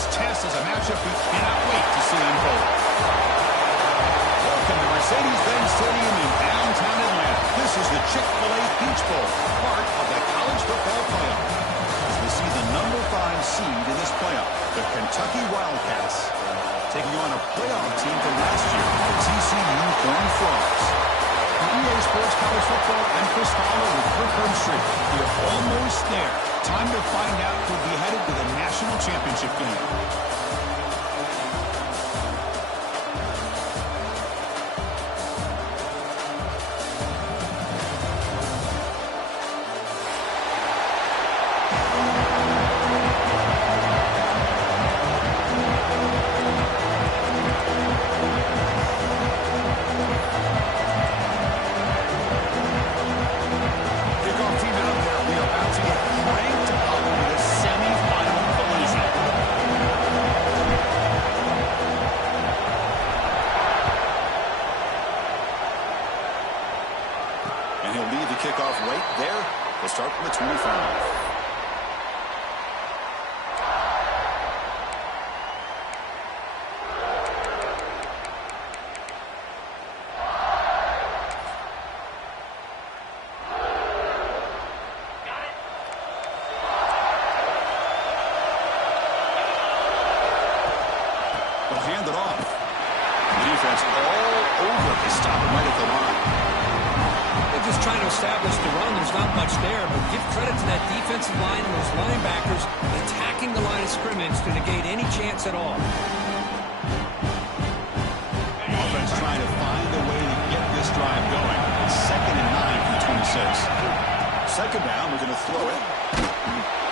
This test is a matchup we cannot wait to see unfold. Welcome to Mercedes-Benz Stadium in downtown Atlanta. This is the Chick-fil-A Peach Bowl, part of the college football playoff. As we see the number 5 seed in this playoff, the Kentucky Wildcats, taking on a playoff team from last year, the TCU Horned Frogs. For EA Sports College Football, I'm Chris Fowler with Kirk Herbstreit. We're almost there. Time to find out who'll be headed to the national championship game. And he'll lead the kickoff right there. We'll start from the 25. They'll hand it off. The defense all over to stop him right at the line. They're just trying to establish the run. There's not much there, but give credit to that defensive line and those linebackers attacking the line of scrimmage to negate any chance at all. Offense trying to find a way to get this drive going. It's 2nd and 9 from the 26. Second down, we're going to throw it.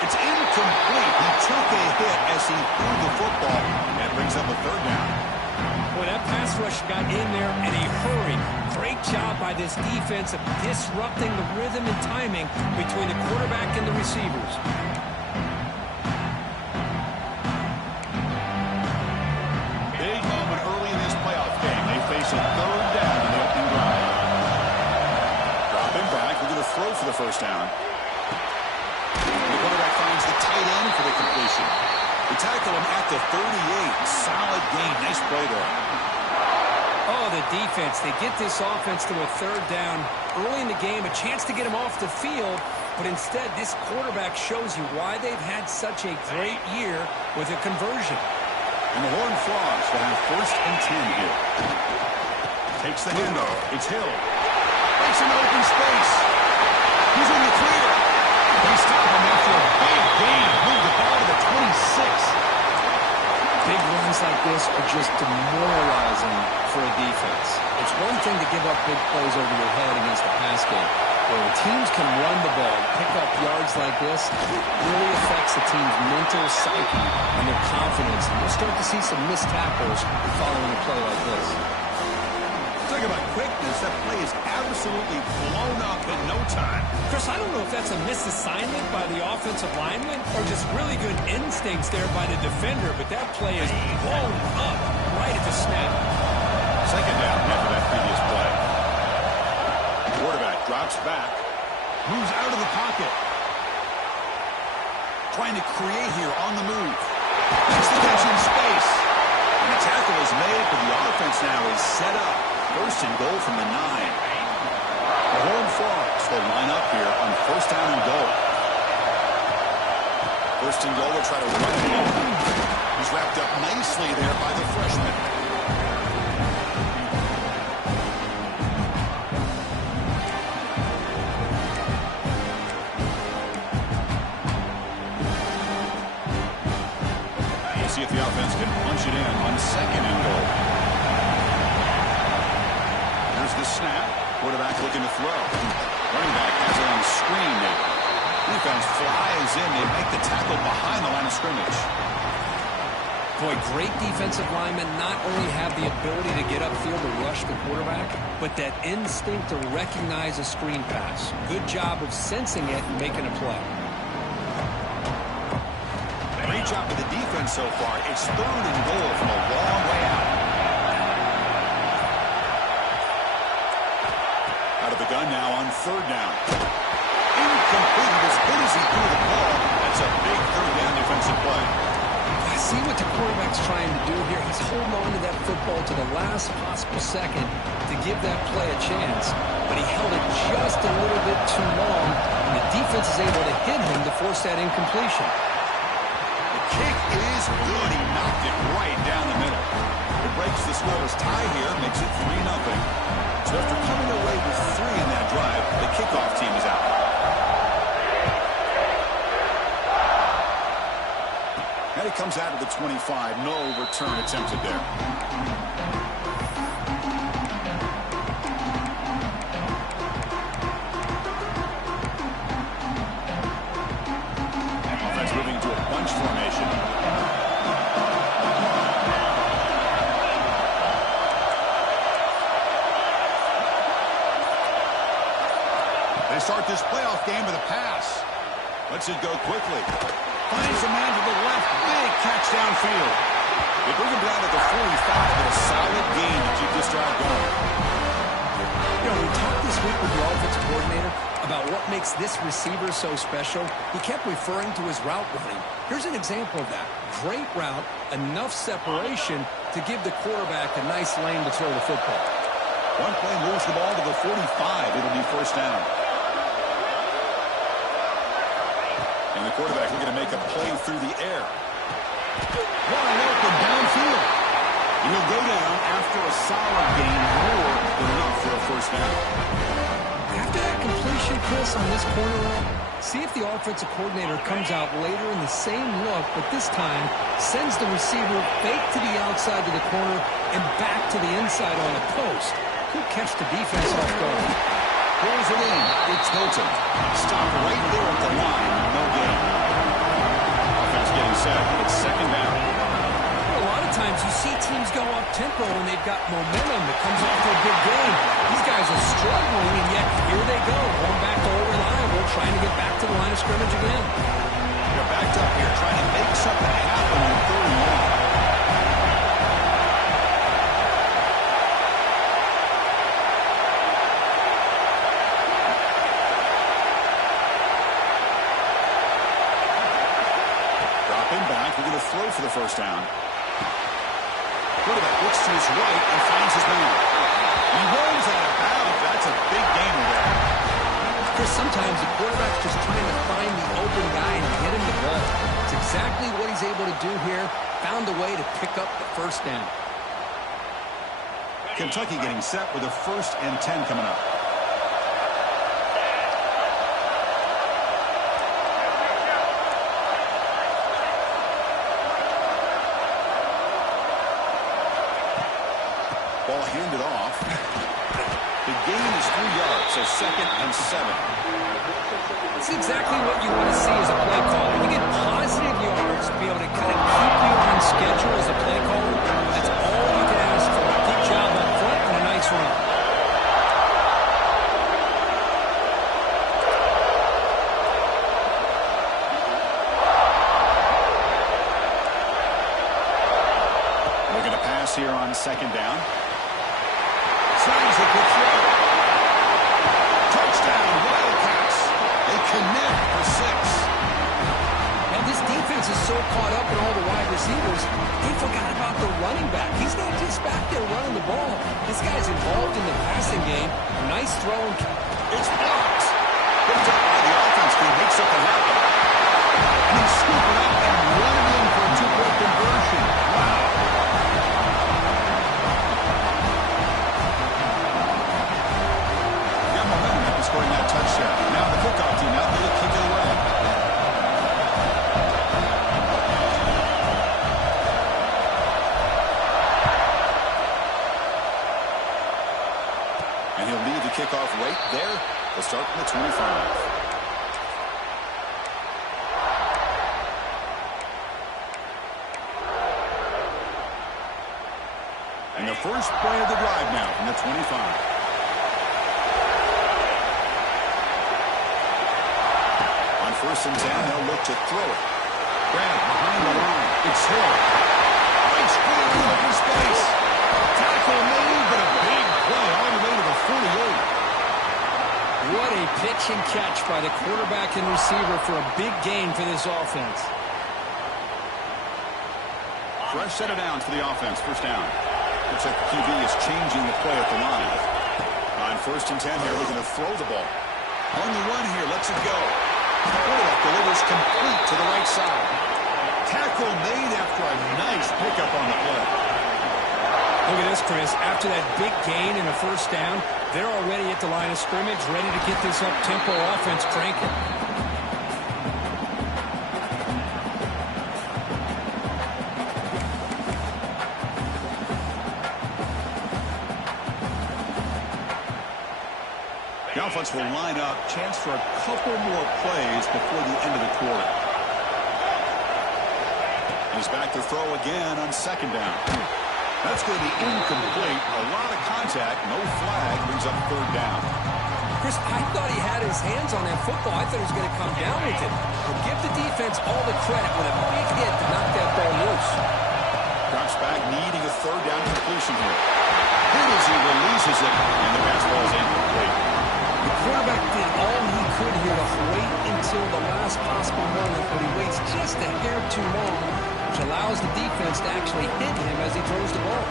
It's incomplete. He took a hit as he threw the football. That brings up a 3rd down. Boy, that pass rush got in there in a hurry. Great job by this defense of disrupting the rhythm and timing between the quarterback and the receivers. Big moment early in this playoff game. They face a 3rd down in the opening drive. Dropping back. We're going to throw for the 1st down. The quarterback finds the tight end for the completion. They tackle him at the 38. Solid gain. Nice play there. Oh, the defense. They get this offense to a 3rd down early in the game, a chance to get him off the field, but instead this quarterback shows you why they've had such a great year with a conversion. And the Horned Frogs will have 1st and 10 here. Takes the handoff. It's Hill. Breaks into open space. He's in the clear. They stop him after a big gain. Move the ball to the 26. Big runs like this are just demoralizing for a defense. It's one thing to give up big plays over your head against the pass game, but when teams can run the ball, pick up yards like this, it really affects the team's mental psyche and their confidence. And we'll start to see some missed tackles following a play like this. Talk about quickness. That play is absolutely blown up in no time. Chris, I don't know if that's a misassignment by the offensive lineman or just really good instincts there by the defender, but that play is blown up right at the snap. 2nd down after that previous play. The quarterback drops back, moves out of the pocket. Trying to create here on the move. Makes the catch in space. And the tackle is made, but the offense now is set up. 1st and goal from the 9. The Horned Frogs will line up here on 1st down and goal. 1st and goal, they'll try to run it in. He's wrapped up nicely there by the freshman. We'll see if the offense can punch it in on 2nd and goal. Here's the snap. Quarterback looking to throw. Running back has it on screen now. Defense flies in. They make the tackle behind the line of scrimmage. Boy, great defensive linemen not only have the ability to get upfield to rush the quarterback, but that instinct to recognize a screen pass. Good job of sensing it and making a play. Great job with the defense so far. It's 3rd and goal from a long way out. Out of the gun now on 3rd down. Incomplete. As good as he threw the ball, that's a big 3rd down defensive play. See what the quarterback's trying to do here. He's holding on to that football to the last possible second to give that play a chance. But he held it just a little bit too long, and the defense is able to hit him to force that incompletion. The kick is good. He knocked it right down the middle. It breaks the scoreless tie here, makes it 3-0. So after coming away with 3 in that drive, the kickoff team is out. And he comes out of the 25. No return attempted there. Offense moving into a bunch formation. They start this playoff game with a pass. Lets it go quickly. Finds a man to the left. Big catch downfield. They bring him down at the 45, and a solid gain to keep this drive going. You know, we talked this week with the offensive coordinator about what makes this receiver so special. He kept referring to his route running. Here's an example of that. Great route, enough separation to give the quarterback a nice lane to throw the football. One play moves the ball to the 45. It'll be first down. And the quarterback looking to make a play through the air. Wide open downfield. And he'll go down after a solid gain, more than enough for a first down. After that completion, Chris, on this corner route, see if the offensive coordinator comes out later in the same look, but this time sends the receiver fake to the outside to the corner and back to the inside on a post. Could catch the defense off guard. Pulls it in. It's Hilton. Stop right there at the line. No gain. Offense getting set. It's second down. A lot of times you see teams go up-tempo when they've got momentum that comes after a big game. These guys are struggling, and yet here they go. Going back to old reliable, trying to get back to the line of scrimmage again. They're backed up here, trying to make something happen on 3rd and long. Looking to throw for the first down. Quarterback looks to his right and finds his man. He rolls out of bounds. That's a big gainer there. Chris, sometimes the quarterback's just trying to find the open guy and get him the ball. It's exactly what he's able to do here. Found a way to pick up the first down. Kentucky getting set with a 1st and 10 coming up. Ball handed off. The gain is 3 yards, so 2nd and 7. It's exactly what you want to see as a play caller. You get positive yards to be able to kind of keep you on schedule as a play caller. That's all you can ask for. Good job up front and a nice run. Looking to pass here on 2nd down. Signs a good throw. Touchdown, Wildcats. They connect for 6. Now this defense is so caught up in all the wide receivers, they forgot about the running back. He's not just back there running the ball. This guy's involved in the passing game. A nice throw. It's blocked. Picked up by the offense team. Makes something happen. And he scooped it up and run it in for a 2-point conversion. Wow. Scoring that touchdown. Now the kickoff team out there to kick it away. And he'll lead the kickoff right there. They'll start from the 25. And the first play of the drive now from the 25. First and 10, they'll look to throw it. Grant behind the line. It's Hill. Nice clear in open space. Tackle made, but a big play all the way to the 48. What a pitch and catch by the quarterback and receiver for a big gain for this offense. Fresh set of downs for the offense. First down. Looks like the QB is changing the play at the line. On 1st and 10 here, looking to throw the ball. On the run here, lets it go. Quarterback delivers complete to the right side. Tackle made after a nice pickup on the play. Look at this, Chris. After that big gain and a first down, they're already at the line of scrimmage, ready to get this up-tempo offense cranking. The offense will line up. Chance for a couple more plays before the end of the quarter. He's back to throw again on 2nd down. That's going to be incomplete. A lot of contact. No flag. Brings up 3rd down. Chris, I thought he had his hands on that football. I thought he was going to come down with it. But give the defense all the credit with a big hit to knock that ball loose. Drops back, needing a 3rd down completion here. Hit as he releases it, and the pass ball is incomplete. The quarterback did all he could here to wait until the last possible moment, but he waits just a hair too long, which allows the defense to actually hit him as he throws the ball.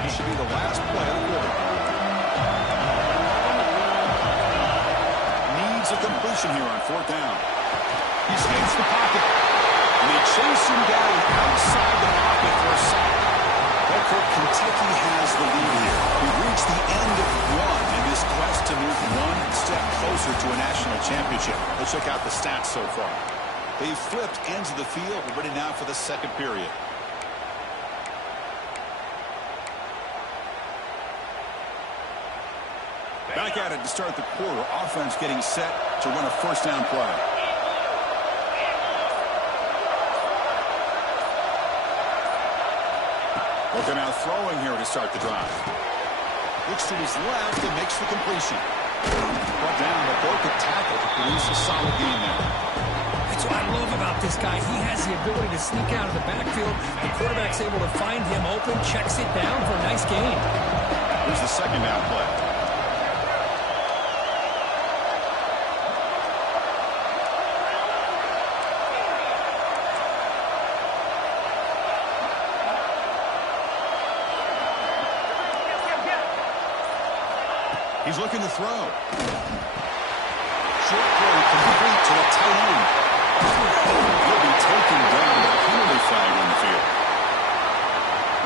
This should be the last play of the quarter. Needs a completion here on 4th down. He escapes the pocket, and they chase him down outside the pocket for a sack. Kentucky has the lead here. We've reached the end of one in this quest to move one step closer to a national championship. Let's check out the stats so far. They've flipped ends of the field. We're ready now for the 2nd period. Back at it to start the quarter. Offense getting set to run a 1st down play. Looking out throwing here to start the drive. Looks to his left and makes the completion. Brought down, but broke a tackle to produce a solid game there. That's what I love about this guy. He has the ability to sneak out of the backfield. The quarterback's able to find him open, checks it down for a nice gain. Here's the 2nd down play. He's looking to throw. Short throw complete to the tight end. He'll be taken down with a penalty flag on the field.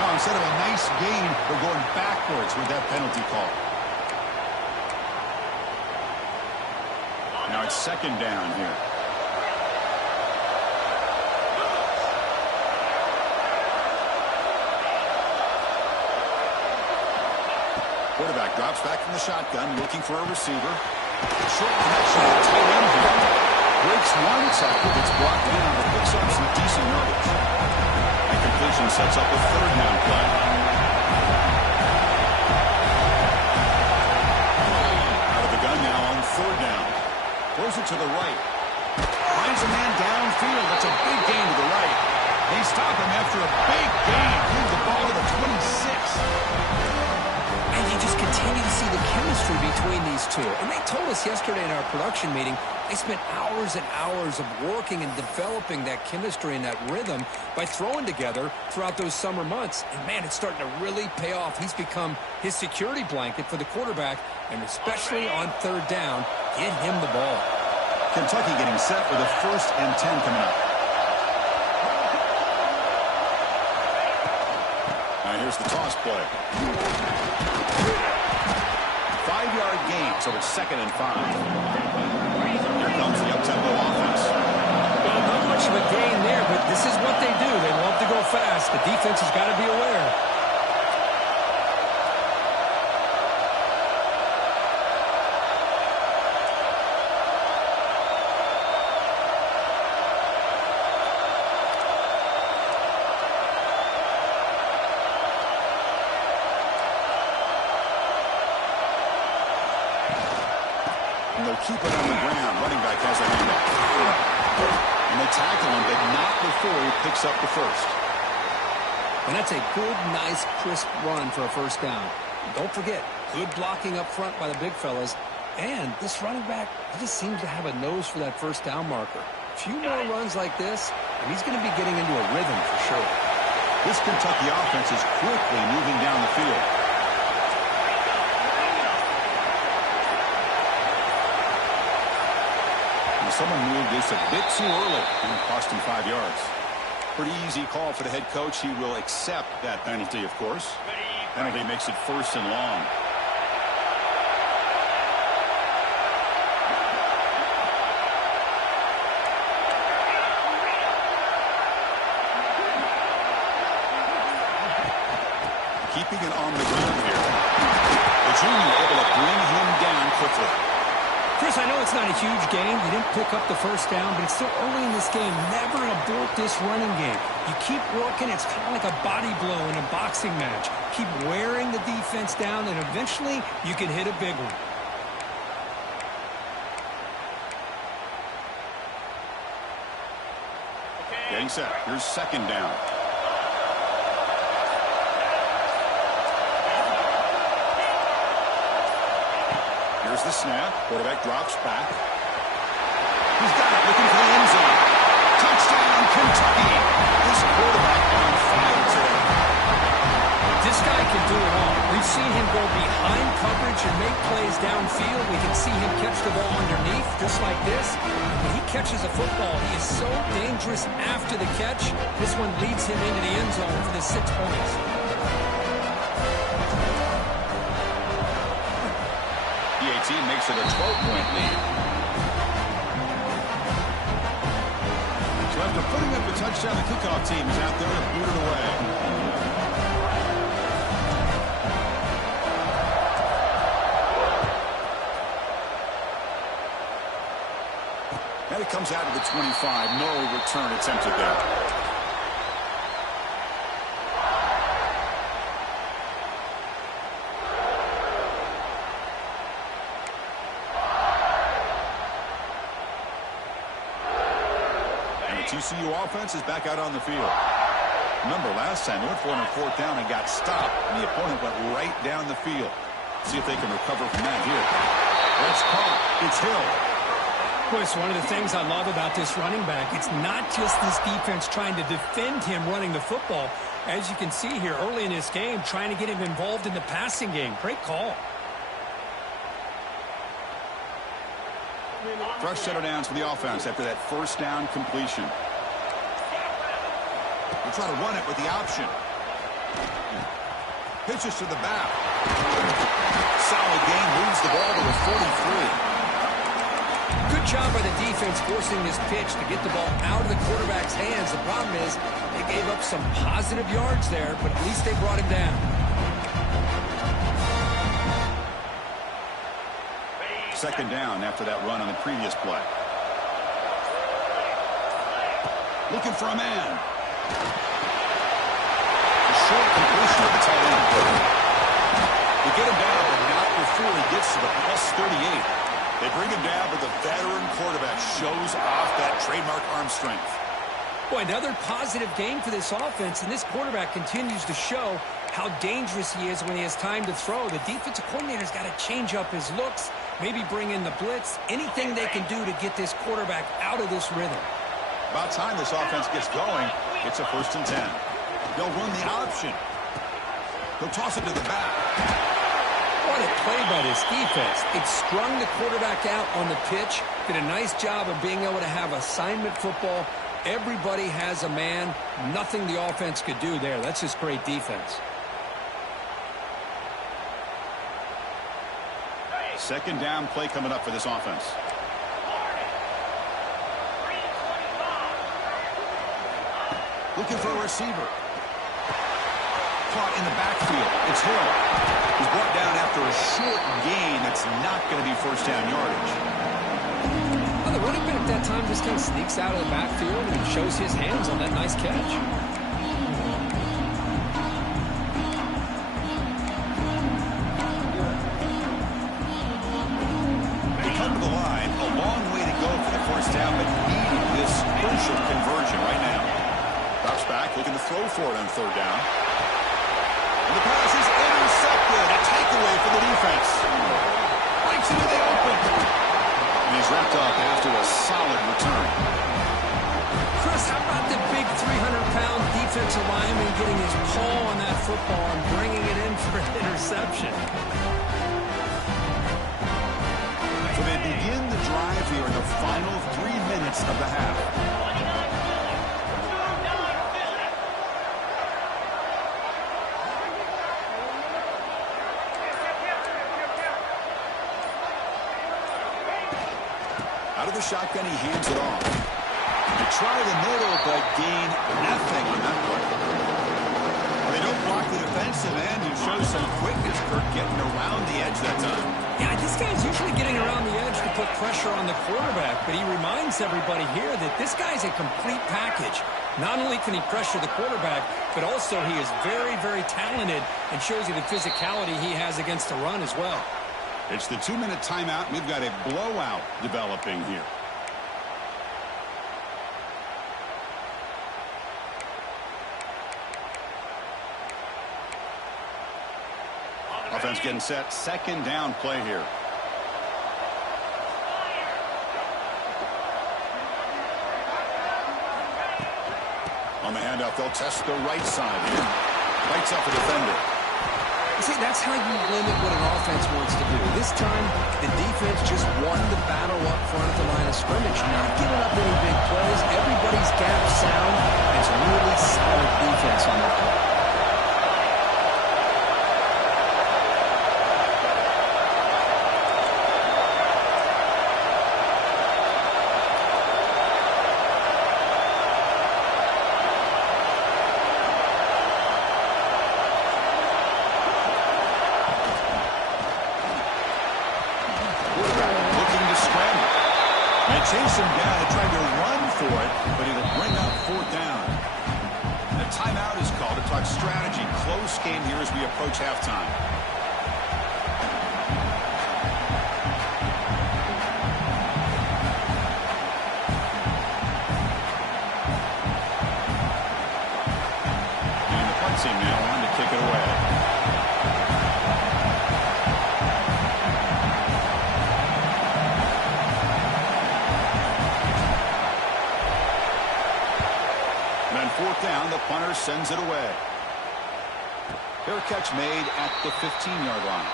Now, instead of a nice gain, they're going backwards with that penalty call. Now it's 2nd down here. Quarterback drops back from the shotgun, looking for a receiver. Short connection to the tight end here. Breaks one tackle, gets brought down, but picks up some decent yardage. And completion sets up a 3rd down play. Out of the gun now on 3rd down. Throws it to the right. Finds a man downfield. That's a big gain to the right. They stop him after a big gain. Leaves the ball to the 26. And you just continue to see the chemistry between these two. And they told us yesterday in our production meeting, they spent hours and hours of working and developing that chemistry and that rhythm by throwing together throughout those summer months. And, man, it's starting to really pay off. He's become his security blanket for the quarterback, and especially on 3rd down, get him the ball. Kentucky getting set for the 1st and 10 coming up. Now here's the toss play. 5-yard gain, so it's 2nd and 5. Here comes the up-tempo offense. Well, not much of a gain there, but this is what they do. They love to go fast. The defense has got to be aware. Keep it on the ground. Running back has a handoff. And they tackle him, but not before he picks up the 1st. And that's a good, nice, crisp run for a 1st down. And don't forget, good blocking up front by the big fellas. And this running back, he just seems to have a nose for that 1st down marker. A few more runs like this, and he's going to be getting into a rhythm for sure. This Kentucky offense is quickly moving down the field. And someone moved this a bit too early, and it cost him 5 yards. Pretty easy call for the head coach. He will accept that penalty, of course. Penalty makes it 1st and long. Keeping it on the ground here. The junior able to bring him down quickly. Chris, I know it's not a huge game. You didn't pick up the first down, but it's still early in this game. Never abort this running game. You keep working. It's kind of like a body blow in a boxing match. Keep wearing the defense down, and eventually you can hit a big one. Getting set. Here's 2nd down. Here's the snap. Quarterback drops back. He's got it, looking for the end zone. Touchdown, Kentucky. This quarterback on fire today. This guy can do it all. We've seen him go behind coverage and make plays downfield. We can see him catch the ball underneath, just like this. When he catches a football, he is so dangerous after the catch. This one leads him into the end zone for the 6 points. Team makes it a 12-point lead. So after putting up a touchdown, the kickoff team is out there to boot it away. And it comes out of the 25. No return attempted there. TCU offense is back out on the field. Remember, last time they went for it on 4th down and got stopped, and the opponent went right down the field. See if they can recover from that here. That's caught. It's Hill. Boy, it's one of the things I love about this running back. It's not just this defense trying to defend him running the football. As you can see here early in this game, trying to get him involved in the passing game. Great call. Fresh set of downs for the offense after that 1st down completion. We'll try to run it with the option. Pitches to the back. Solid gain, moves the ball to the 43. Good job by the defense forcing this pitch to get the ball out of the quarterback's hands. The problem is they gave up some positive yards there, but at least they brought him down. 2nd down after that run on the previous play. Looking for a man. A short completion of the tight end. They get him down, but not before he gets to the +38. They bring him down, but the veteran quarterback shows off that trademark arm strength. Boy, another positive game for this offense, and this quarterback continues to show how dangerous he is when he has time to throw. The defensive coordinator's got to change up his looks, maybe bring in the blitz, anything they can do to get this quarterback out of this rhythm. About time this offense gets going. It's a 1st and 10. They'll run the option. They'll toss it to the back. What a play by this defense. It strung the quarterback out on the pitch, did a nice job of being able to have assignment football. Everybody has a man. Nothing the offense could do there. That's just great defense. 2nd down play coming up for this offense. Looking for a receiver. Caught in the backfield. It's Hill. He's brought down after a short gain that's not going to be 1st down yardage. Well, the running back that time just kind of sneaks out of the backfield and shows his hands on that nice catch. They come to the line. A long way to go for the 1st down, but needing this crucial conversion right now. Drops back, looking to throw for it on 3rd down. And the pass is intercepted. A takeaway for the defense. Breaks into the open. And he's wrapped up after a solid return. Chris, how about the big 300-pound defensive lineman getting his paw on that football and bringing it in for an interception? So they begin the drive here in the final 3 minutes of the half. Out of the shotgun, he hands it off. They try the middle, but gain nothing on that play. They don't block the defensive end, who shows some quickness for getting around the edge that time. Yeah, this guy's usually getting around the edge to put pressure on the quarterback, but he reminds everybody here that this guy's a complete package. Not only can he pressure the quarterback, but also he is very, very talented and shows you the physicality he has against the run as well. It's the 2-minute timeout. We've got a blowout developing here. Offense getting set. Second down play here. On the handoff, they'll test the right side here. Bites up a defender. See, that's how you limit what an offense wants to do. This time, the defense just won the battle up front at the line of scrimmage. Not giving up any big plays. Everybody's gap sound. It's really solid defense on that play. Chase him down and tried to run for it, but it'll bring up 4th down. The timeout is called to talk strategy. Close game here as we approach halftime. And the punt team now on to kick it away. And 4th down, the punter sends it away. Fair catch made at the 15-yard line.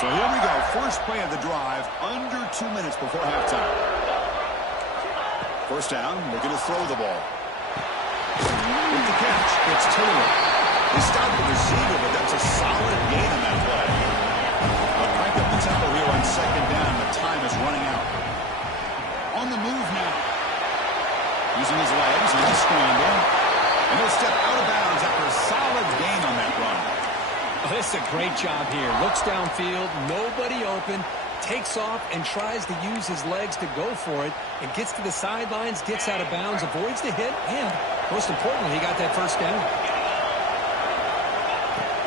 So here we go. First play of the drive, under 2 minutes before halftime. First down, looking to throw the ball. With the catch, it's Taylor. They stopped the receiver, but that's a solid gain on that play. They'll crank up the tempo here on second down. The time is running out. On the move now. Using his legs in the scramble. And he'll step out of bounds after a solid gain on that run. Oh, this is a great job here. Looks downfield, nobody open, takes off and tries to use his legs to go for it. And gets to the sidelines, gets out of bounds, avoids the hit, and most importantly, he got that first down.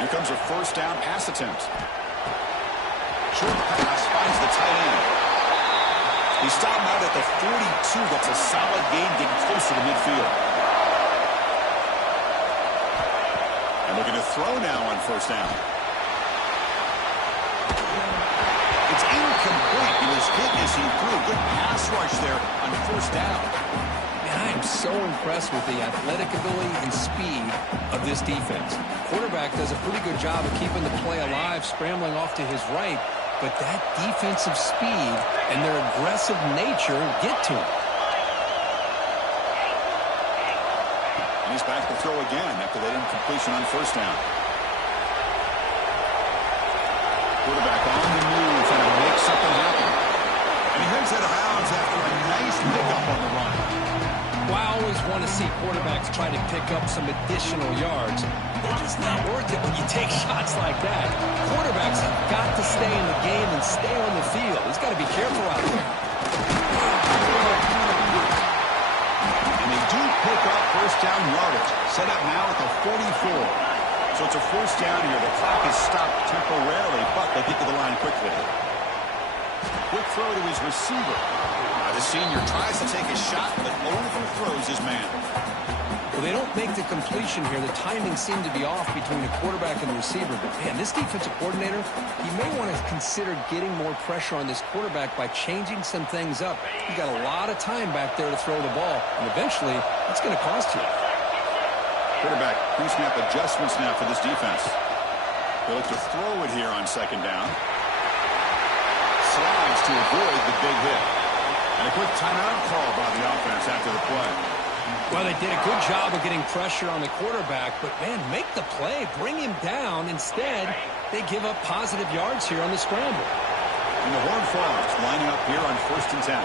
Here comes a first down pass attempt. Short pass finds the tight end. He stopped out at the 42. That's a solid gain, getting close to the midfield. And looking to throw now on first down. It's incomplete. He was hit as he threw. Good pass rush there on first down. I am so impressed with the athletic ability and speed of this defense. Quarterback does a pretty good job of keeping the play alive, scrambling off to his right, but that defensive speed and their aggressive nature get to him. And he's back to throw again after that incompletion on first down. Quarterback on the move, trying to make something happen. And he heads out of bounds after a nice pickup on the run. Well, I always want to see quarterbacks try to pick up some additional yards. They're just not worth it when you take shots like that. Quarterbacks have got to stay in the game and stay on the field. He's got to be careful out there. And they do pick up first down yardage. Set up now at the 44. So it's a first down here. The clock is stopped temporarily, but they'll get to the line quickly. Quick throw to his receiver. The senior tries to take a shot, but overthrows his man. Well, they don't make the completion here. The timing seemed to be off between the quarterback and the receiver. But, man, this defensive coordinator, he may want to consider getting more pressure on this quarterback by changing some things up. He's got a lot of time back there to throw the ball, and eventually it's going to cost you. Quarterback pre-snap adjustments now for this defense. They look to throw it here on second down. Slides to avoid the big hit. And a quick timeout call by the offense after the play. Well, they did a good job of getting pressure on the quarterback, but, man, make the play. Bring him down. Instead, they give up positive yards here on the scramble. And the Horned Frogs lining up here on 1st and 10.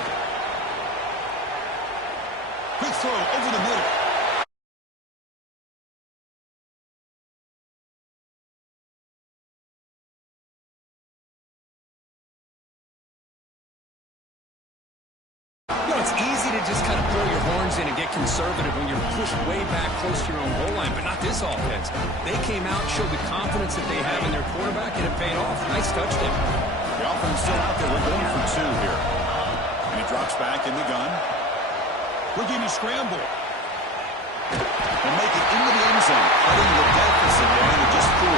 Quick throw over the middle. It's easy to just kind of pull your horns in and get conservative when you're pushed way back close to your own goal line, but not this offense. They came out, showed the confidence that they have in their quarterback, and it paid off. Nice touchdown. The offense still out there. We're going for 2 here. And he drops back in the gun. Houdini scramble. They'll make it into the end zone, cutting the deficit down to just 4.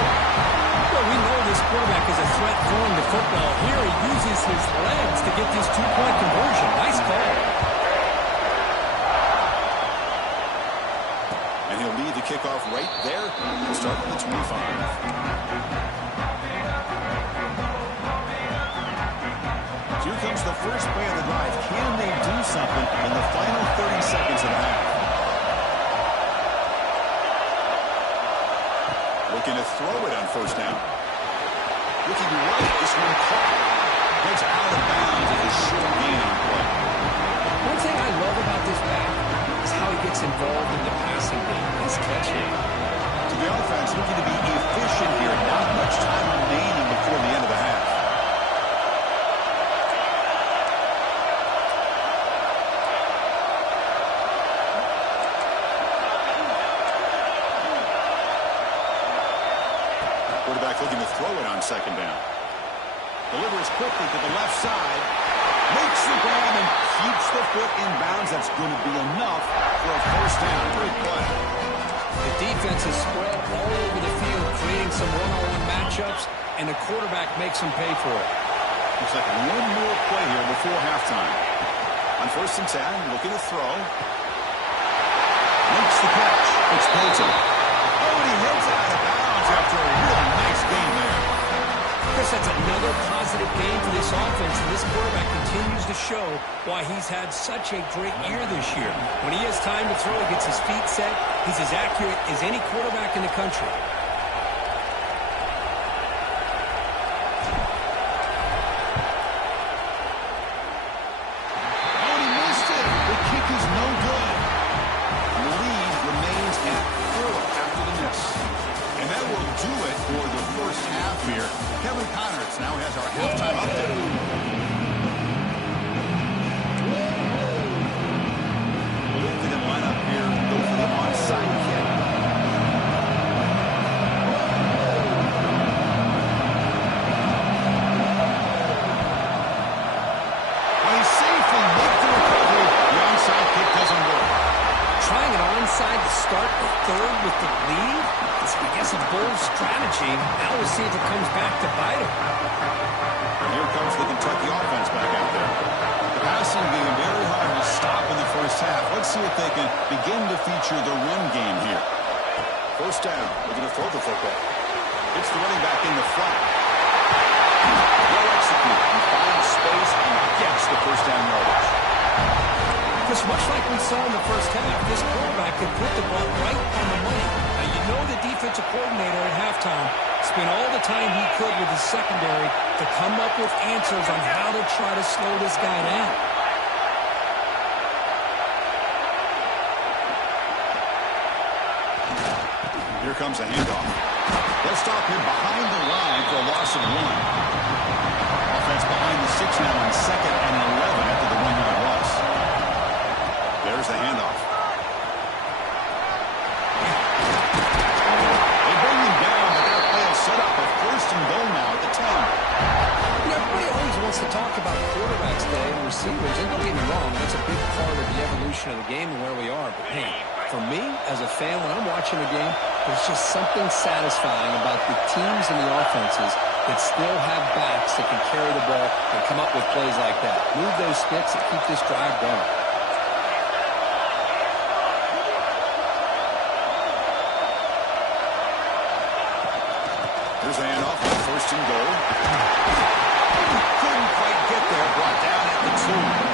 Well, we know this quarterback is a threat throwing the football. Here he uses his legs to get this 2-point conversion. Nice call. And he'll lead the kickoff right there. We'll start with the 25. Here comes the first play of the drive. Can they do something in the final 30 seconds of the half? Looking to throw it on 1st down. Looking right, this one caught. Goes out of bounds at the short gain on play. One thing I love about this back is how he gets involved in the passing game. Nice catch here. To the offense, looking to be efficient here. Not much time remaining before the end of the half. Quarterback looking to throw it on 2nd down. Delivers quickly to the left side. Makes the grab and keeps the foot in bounds. That's going to be enough for a 1st down. Great play. The defense is spread all over the field, creating some one-on-one matchups, and the quarterback makes them pay for it. Looks like one more play here before halftime. On 1st and 10, looking to throw. Makes the catch. It's Bolton. Oh, and he heads out of bounds after a really nice game there. Chris, that's another positive game for this offense, and this quarterback continues to show why he's had such a great year this year. When he has time to throw, he gets his feet set. He's as accurate as any quarterback in the country. Oh, and he missed it. The kick is no good. And the lead remains at 4 after the miss. And that will do it for the first half here. Kevin Connors now has our halftime update. We'll look at the lineup here. Go for the onside kick. When he safely makes the recovery, the onside kick doesn't work. Trying an onside to start the 3rd with the lead? It's, I guess, a bold strategy. Now we'll see if it comes back to bite him. And here comes the Kentucky offense back out there. The passing game very hard to stop in the first half. Let's see if they can begin to feature the run game here. 1st down. Looking to throw the football. It's the running back in the flat. Well executed. He finds space and gets the 1st down yardage. Because much like we saw in the first half, this quarterback can put the ball right on the money. Now, you know the defensive coordinator at halftime spent all the time he could with his secondary to come up with answers on how to try to slow this guy down. Here comes a handoff. They'll stop him behind the line for a loss of 1. Offense behind the 6 now on 2nd and 11 after the 1-yard loss. There's the handoff. They bring him down, but that play will set up a 1st and goal now at the 10. Everybody always wants to talk about quarterbacks today and receivers, and don't get me wrong, that's a big part of the evolution of the game and where we are. But, hey, For me, as a fan, when I'm watching a game, there's just something satisfying about the teams and the offenses that still have backs that can carry the ball and come up with plays like that. Move those sticks and keep this drive going. Here's a handoff on first and goal. Couldn't quite get there. Brought down at the 2.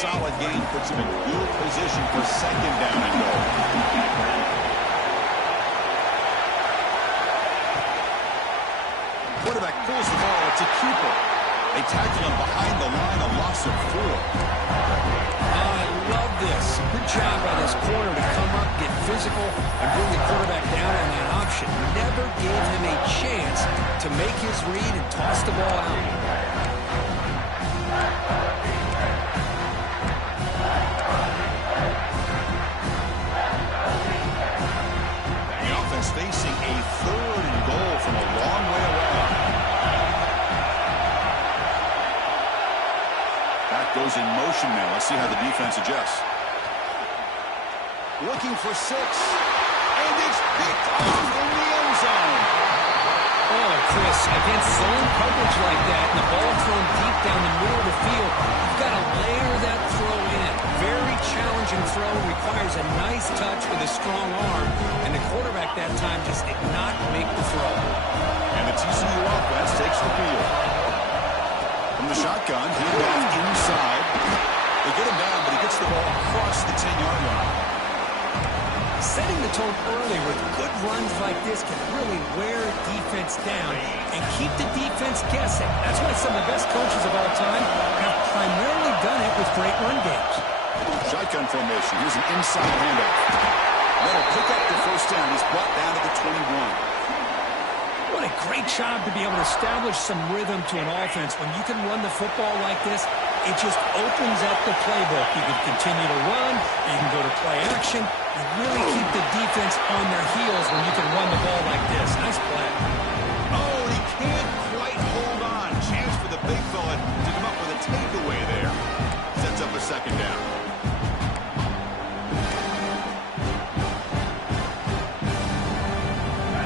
Solid gain puts him in good position for second down and goal. Quarterback pulls the ball. It's a keeper. They tackle him behind the line, a loss of 4. I love this. Good job by this corner to come up, get physical, and bring the quarterback down on that option. Never gave him a chance to make his read and toss the ball out. Facing a third and goal from a long way around. That goes in motion now. Let's see how the defense adjusts. Looking for 6. And it's picked off in the end zone. Oh, Chris, against zone coverage like that, and the ball thrown deep down the middle of the field, you've got to layer that throw in. Very challenging throw, requires a nice touch with a strong arm, and the quarterback that time just did not make the throw. And the TCU offense takes the field. From the shotgun, handoff inside. They get him down, but he gets the ball across the 10-yard line. Setting the tone early with good runs like this can really wear a defense down and keep the defense guessing. That's why some of the best coaches of all time have primarily done it with great run games. Shotgun formation. Here's an inside handoff. That'll pick up the first down. He's brought down to the 21. What a great job to be able to establish some rhythm to an offense. When you can run the football like this, it just opens up the playbook. You can continue to run, you can go to play action, you really keep the defense on their heels when you can run the ball like this. Nice play. Oh, he can't quite hold on. Chance for the big fella to come up with a takeaway there. Sets up a second down.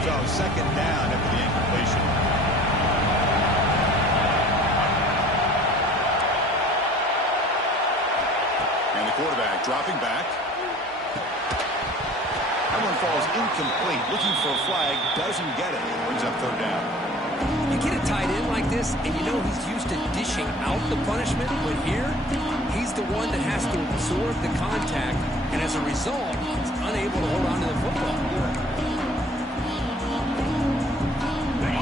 So second down after the incompletion. And the quarterback dropping back. That one falls incomplete. Looking for a flag. Doesn't get it. Brings up third down. You get a tight end like this, and you know he's used to dishing out the punishment. But here, he's the one that has to absorb the contact, and as a result, he's unable to hold on to the football.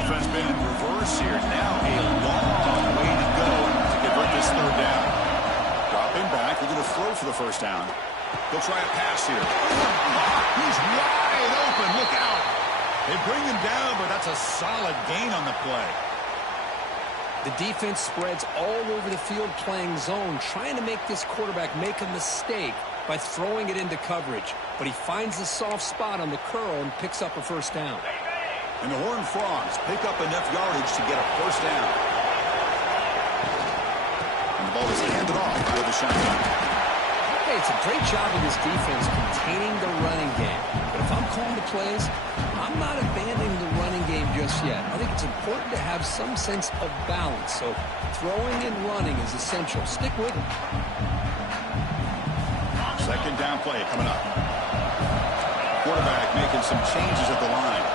Offense been in reverse here. Now a long way to go to convert this third down. Dropping back. We're going to throw for the first down. They'll try a pass here. He's wide open. Look out. They bring him down, but that's a solid gain on the play. The defense spreads all over the field playing zone, trying to make this quarterback make a mistake by throwing it into coverage. But he finds the soft spot on the curl and picks up a first down. And the Horned Frogs pick up enough yardage to get a first down. And the ball is handed off with a shotgun. Hey, it's a great job of this defense containing the running game. But if I'm calling the plays, I'm not abandoning the running game just yet. I think it's important to have some sense of balance. So throwing and running is essential. Stick with it. Second down play coming up. Quarterback making some changes at the line.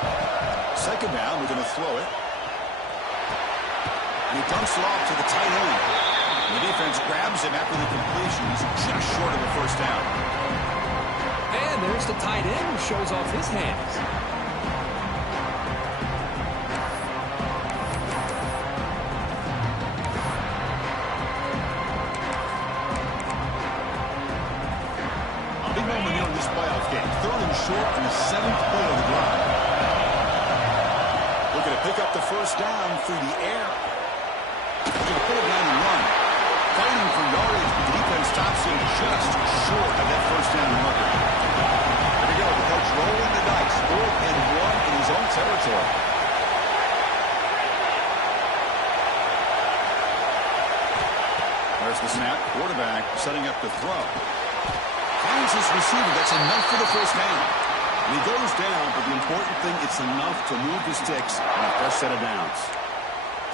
Second down, we're going to throw it. And he dumps it off to the tight end. And the defense grabs him after the completion. He's just short of the first down. And there's the tight end who shows off his hands. A big moment here in this playoff game. Third and short on the 7th play of the drive. Looking to pick up the first down through the air. He's going to put it down and run. Fighting for just short of that first down marker. There we go. The coach rolling the dice. 4th and 1 in his own territory. There's the snap. Quarterback setting up to throw. Finds his receiver. That's enough for the first down. And he goes down, but the important thing, it's enough to move the sticks on a fresh set of downs.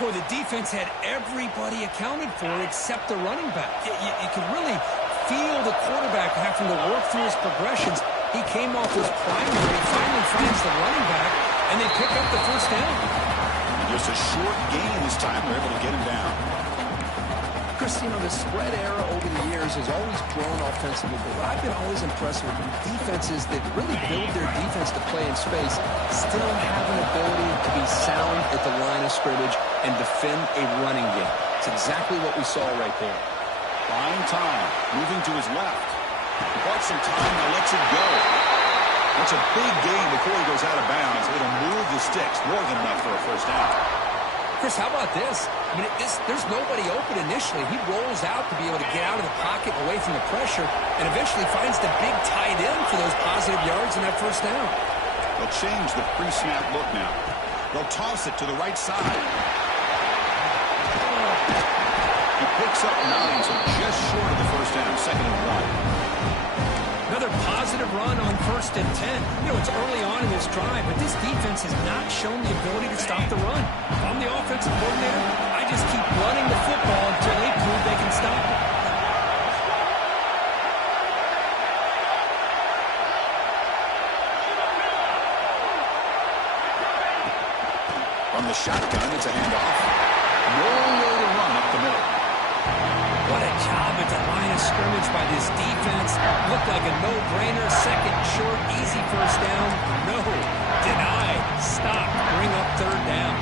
Boy, the defense had everybody accounted for except the running back. You can really feel the quarterback having to work through his progressions. He came off his primary, finally finds the running back, and they pick up the first down. And just a short gain this time. They're able to get him down. Chris, you know, the spread era over the years has always grown offensively, but I've been always impressed with defenses that really build their defense to play in space, still have an ability to be sound at the line of scrimmage and defend a running game. It's exactly what we saw right there. Buying time, moving to his left. He bought some time, now lets it go. That's a big gain before he goes out of bounds. It'll move the sticks, more than enough for a first down. Chris, how about this? I mean, there's nobody open initially. He rolls out to be able to get out of the pocket away from the pressure and eventually finds the big tight end for those positive yards in that first down. They'll change the pre-snap look now. They'll toss it to the right side. He picks up 9, so just short of the first down, 2nd and 1. Another positive run on 1st and 10. You know, it's early on in this drive, but this defense has not shown the ability to stop the run. If I'm the offensive coordinator, I just keep running the football until they prove they can stop it. From the shotgun, it's a handoff. Nowhere to run up the middle. What a job at the line of scrimmage by this defense. Looked like a no-brainer. 2nd short, easy first down. No. Denied. Stop. Bring up 3rd down.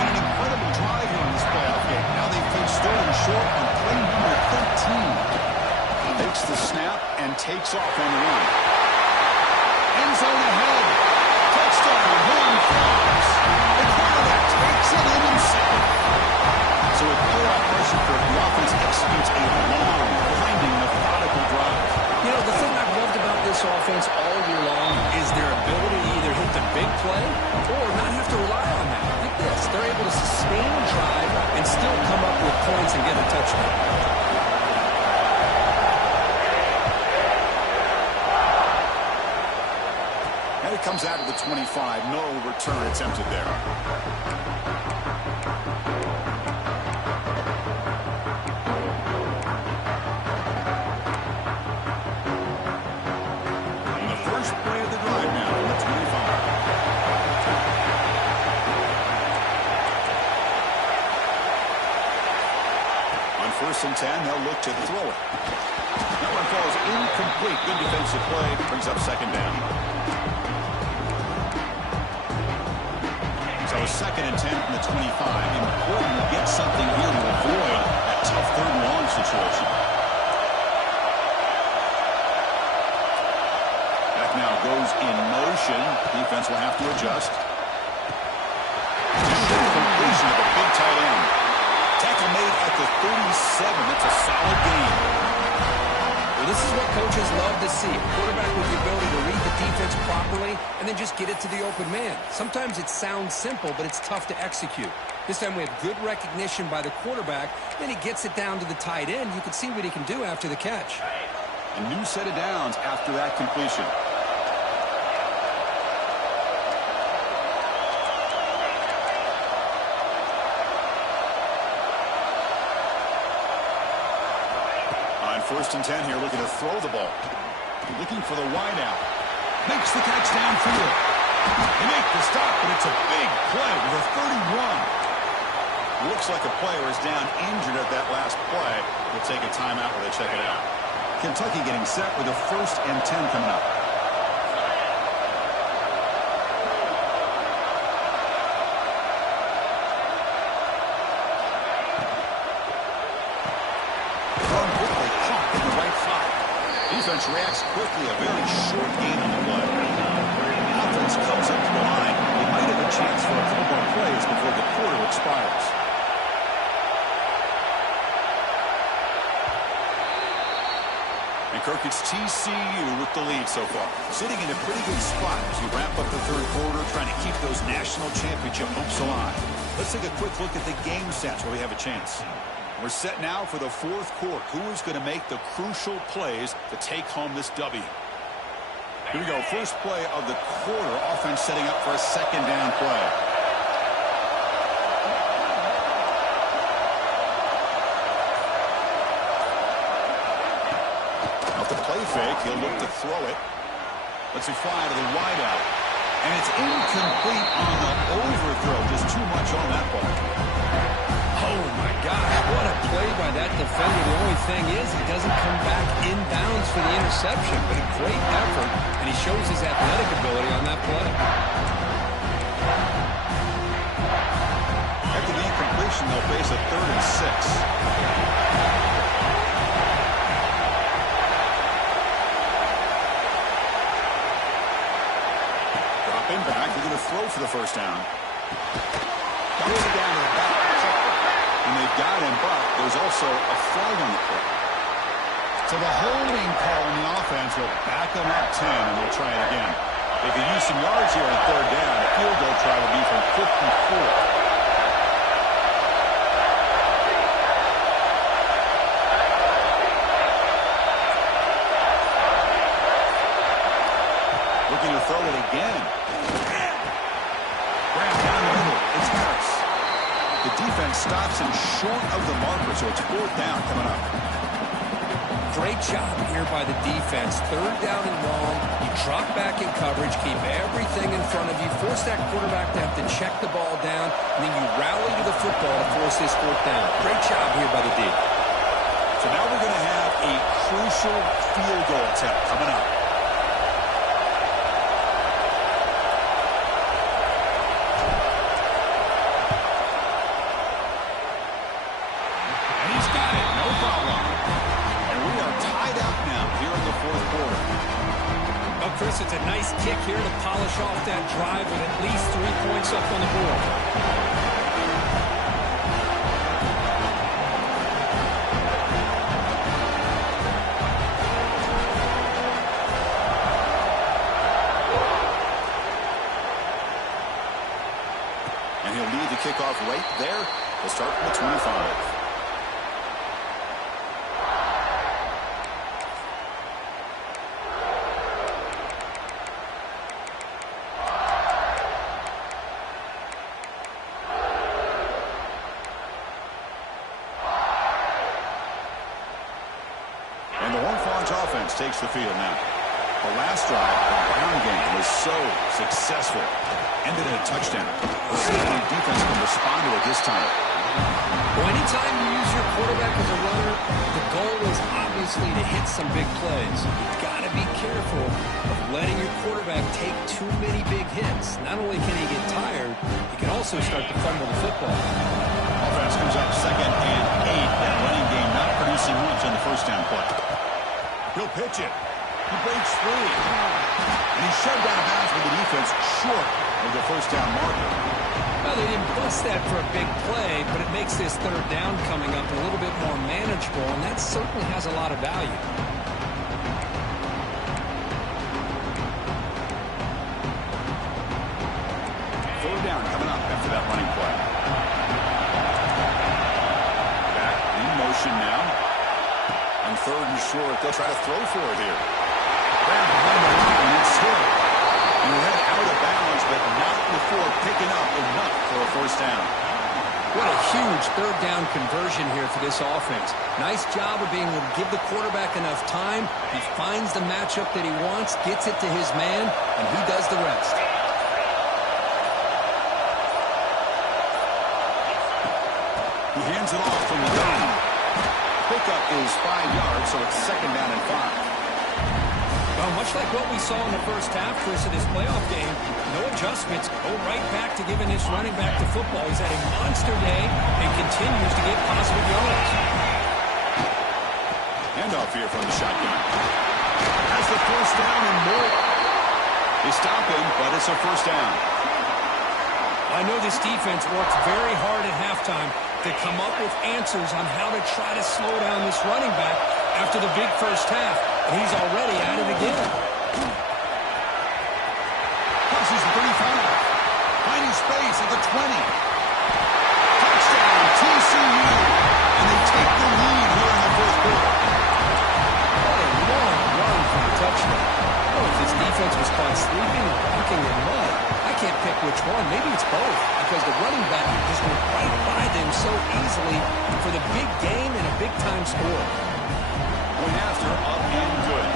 And an incredible drive here in this playoff game. Now they face 3rd and short on play number 13. He makes the snap and takes off on the run. End zone ahead. Touchdown. Horn flies. The quarterback takes it in himself. So with playoff pressure for the offense executes a long, winding, methodical drive. You know, the thing I've loved about this offense all year long is their ability to either hit the big play or not have to rely on that. Like this. They're able to sustain a drive and still come up with points and get a touchdown. And it comes out of the 25. No return attempted there. First and 10, they'll look to throw it. That one falls incomplete. Good defensive play. Brings up 2nd down. So 2nd and 10 from the 25. Important to get something here to avoid that tough 3rd and long situation. That now goes in motion. Defense will have to adjust. Completion of a big tight end. Tackle made at the 37. That's a solid game. Well, this is what coaches love to see. A quarterback with the ability to read the defense properly and then just get it to the open man. Sometimes it sounds simple, but it's tough to execute. This time we have good recognition by the quarterback. Then he gets it down to the tight end. You can see what he can do after the catch. A new set of downs after that completion. First and 10 here, looking to throw the ball. Looking for the wideout. Makes the catch downfield. They make the stop, but it's a big play with a 31. Looks like a player is down injured at that last play. We'll take a timeout while they check it out. Kentucky getting set with a 1st and 10 coming up. Defense reacts quickly, a very short gain on the play. Offense comes up to the line. They might have a chance for a couple more plays before the quarter expires. Kirk, it's TCU with the lead so far. Sitting in a pretty good spot as we wrap up the third quarter, trying to keep those national championship hopes alive. Let's take a quick look at the game stats while we have a chance. We're set now for the fourth quarter. Who is going to make the crucial plays to take home this W? Here we go. First play of the quarter. Offense setting up for a second down play. Off the play fake, he'll look to throw it. Lets it fly to the wideout. And it's incomplete on the overthrow. Just too much on that ball. Oh, my gosh. What a play by that defender. The only thing is he doesn't come back inbounds for the interception, but a great effort, and he shows his athletic ability on that play. After the incompletion, they'll face a 3rd and 6. Dropping back, they're going to throw for the first down. Goes down to the back. And they've got him, but there's also a flag on the play. So the holding call on the offense will back them up 10, and they'll try it again. They could use some yards here on 3rd down. A field goal try will be from 54. Looking to throw it again. Grab down the middle. It's Harris. The defense stops him short of the marker, so it's 4th down coming up. Great job here by the defense. 3rd down and long. You drop back in coverage, keep everything in front of you, force that quarterback to have to check the ball down, and then you rally to the football to force this 4th down. Great job here by the D. So now we're going to have a crucial field goal attempt coming up. Chris, it's a nice kick here to polish off that drive with at least 3 points up on the board. And he'll lead the kickoff right there. We'll start from the 25. Takes the field now. The last drive, the Brown game, was so successful. Ended in a touchdown. We'll see if the defense can respond to it this time. Well, anytime you use your quarterback as a runner, the goal is obviously to hit some big plays. You've got to be careful of letting your quarterback take too many big hits. Not only can he get tired, he can also start to fumble the football. Offense comes up 2nd and 8. That running game not producing much on the first down play. He'll pitch it. He breaks free. And he's shoved out of bounds with the defense short of the first down marker. Well, they didn't bust that for a big play, but it makes this 3rd down coming up a little bit more manageable, and that certainly has a lot of value. Third down coming up after that running play. Back in motion now. And 3rd and short, they'll try to throw for it here. Grab behind the line, and it's hit. And we're head out of bounds, but not before picking up enough for a first down. What a huge 3rd down conversion here for this offense. Nice job of being able to give the quarterback enough time. He finds the matchup that he wants, gets it to his man, and he does the rest. He hands it off from the gun. Pickup is 5 yards, so it's 2nd down and 5. Well, much like what we saw in the first half, Chris, of this playoff game, no adjustments, go right back to giving this running back to football. He's had a monster day and continues to get positive yards. Handoff here from the shotgun. Has the first down and more. They stop him, but it's a first down. I know this defense worked very hard at halftime to come up with answers on how to try to slow down this running back after the big first half. and he's already at it again. Crosses the 35. Finding space at the 20. Touchdown, TCU. And they take the lead here in the fourth quarter. What a long run for the touchdown. Oh, if this defense was caught sleeping or walking in mud, I can't pick which one. Maybe it's both, because the running back just went right by them so easily for the big game and a big-time score. Point after, up and good.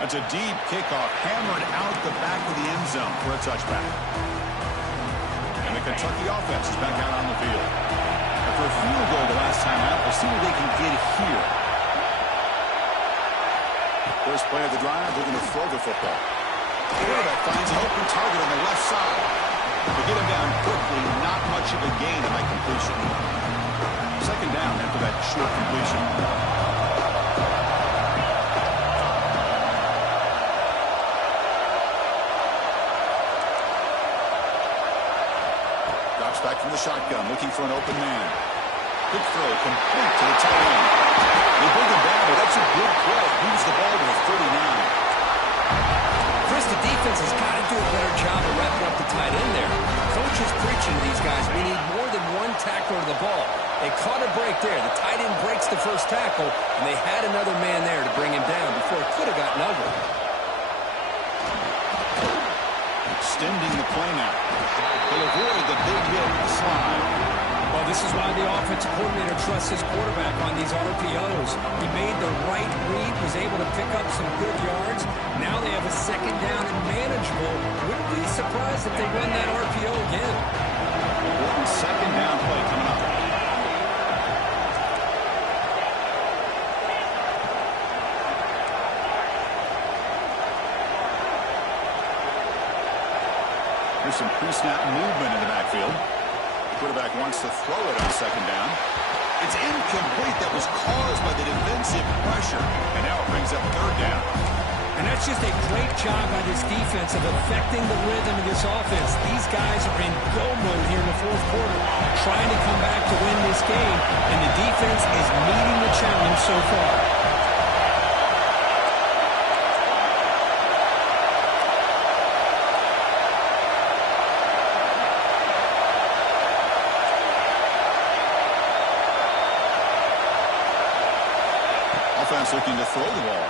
That's a deep kickoff, hammered out the back of the end zone for a touchback. And the Kentucky offense is back out on the field. After a field goal the last time out, we'll see what they can get here. First play of the drive, they're going to throw the football. The quarterback finds an open target on the left side. They get him down quickly, not much of a gain on that completion. Second down after that short completion. Drops back from the shotgun, looking for an open man. Quick throw, complete to the tight end. They bring him down, but that's a good play. Moves the ball to the 39. Chris, the defense has got to do a better job of wrapping up the tight end there. Coach is preaching to these guys. We need more than one tackler to the ball. They caught a break there. The tight end breaks the first tackle, and they had another man there to bring him down before it could have gotten over. Extending the play now. He'll avoid the big hit slide. Well, this is why the offensive coordinator trusts his quarterback on these RPOs. He made the right read, was able to pick up some good yards. Now they have a second down and manageable. Wouldn't be surprised if they run that RPO again. Important second down play coming up. There's some pre-snap movement in the backfield. Quarterback wants to throw it on second down. It's incomplete. That was caused by the defensive pressure. And now it brings up third down. And that's just a great job by this defense of affecting the rhythm of this offense. These guys are in go mode here in the fourth quarter, trying to come back to win this game. And the defense is meeting the challenge so far. Offense looking to throw the ball.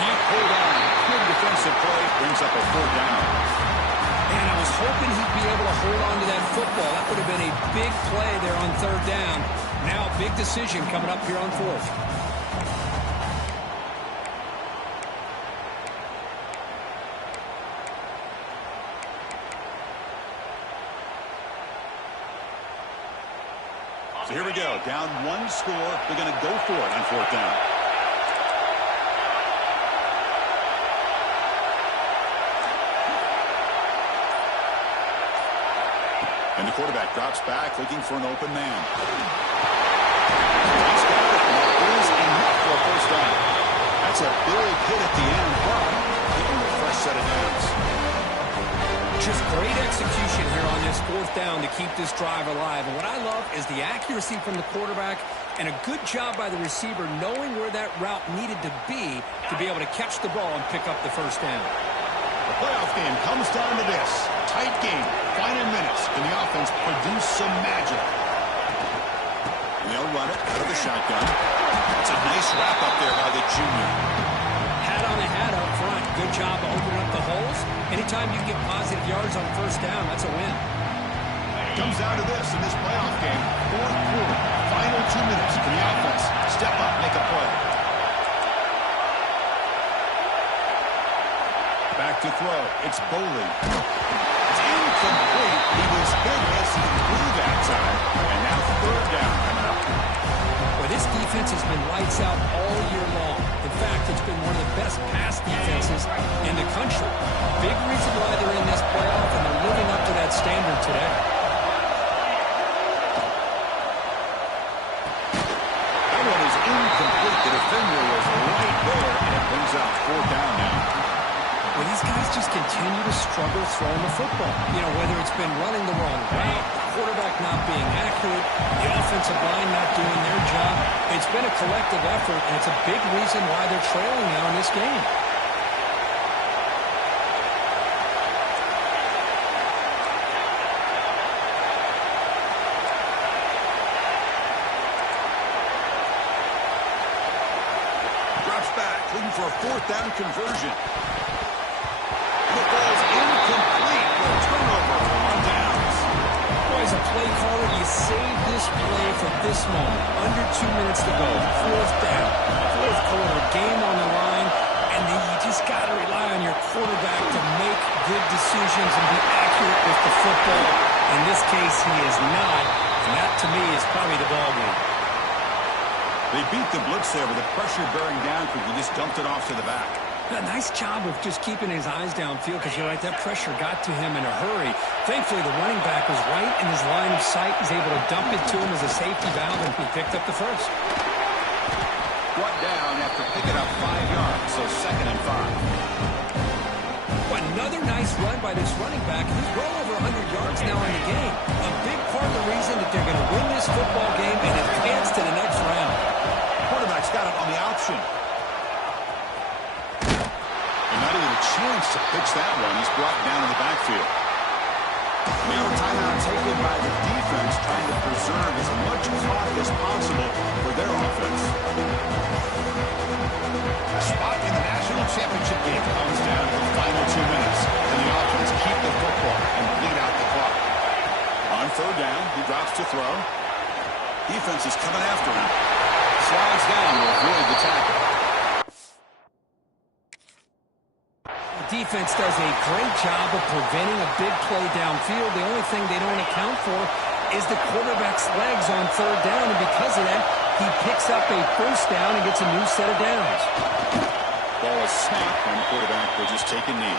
Can't hold on. Good defensive play. Brings up a fourth down. And I was hoping he'd be able to hold on to that football. That would have been a big play there on third down. Now a big decision coming up here on fourth. So here we go. Down one score. They're going to go for it on fourth down. And the quarterback drops back, looking for an open man. He's got it. That is enough for a first down. That's a big hit at the end, but getting a fresh set of downs. Just great execution here on this fourth down to keep this drive alive. And what I love is the accuracy from the quarterback and a good job by the receiver knowing where that route needed to be able to catch the ball and pick up the first down. The playoff game comes down to this. Tight game. Final minutes. Can the offense produce some magic? They'll run it out of the shotgun. It's a nice wrap up there by the junior. Hat on the hat up front. Good job of opening up the holes. Anytime you get positive yards on first down, that's a win. Comes down to this in this playoff game. Fourth quarter. Final 2 minutes. Can the offense step up, make a play? Back to throw. It's Boley. It's incomplete. He was hit as he threw that time. And now third down coming up. Well, this defense has been lights out all year long. In fact, it's been one of the best pass defenses in the country. Big reason why they're in this playoff, and they're living up to that standard today. That one is incomplete. The defender was right there, and it brings up fourth down now. Well, these guys just continue to struggle throwing the football. You know, whether it's been running the wrong route, the quarterback not being accurate, the offensive line not doing their job. It's been a collective effort, and it's a big reason why they're trailing now in this game. Looking for a fourth down conversion. The ball's incomplete for a turnover on downs. Boy, as a play caller, you saved this play for this moment. Under 2 minutes to go. Fourth down. Fourth quarter. Game on the line. And then you just got to rely on your quarterback to make good decisions and be accurate with the football. In this case, he is not. And that, to me, is probably the ball game. They beat the blitz there with the pressure bearing down because he just dumped it off to the back. A nice job of just keeping his eyes downfield because you're right, that pressure got to him in a hurry. Thankfully, the running back was right in his line of sight. He's able to dump it to him as a safety valve, and he picked up the first. Brought down after picking up 5 yards, so 2nd and 5. Another nice run by this running back. He's well over 100 yards now in the game. A big part of the reason that they're going to win this football game and advance to the next round. Quarterback's got it on the option. And not even a chance to pitch that one. He's brought down in the backfield. Now timeout taken by the defense, trying to preserve as much clock as possible for their offense. A spot in the national championship game comes down to the final 2 minutes. And the offense keep the football and bleed out the clock. On 3rd down, he drops to throw. Defense is coming after him. Slides down to avoid the tackle. The defense does a great job of preventing a big play downfield. The only thing they don't account for is the quarterback's legs on 3rd down, and because of that, he picks up a first down and gets a new set of downs. Ball is snapped, and the quarterback will just take a knee.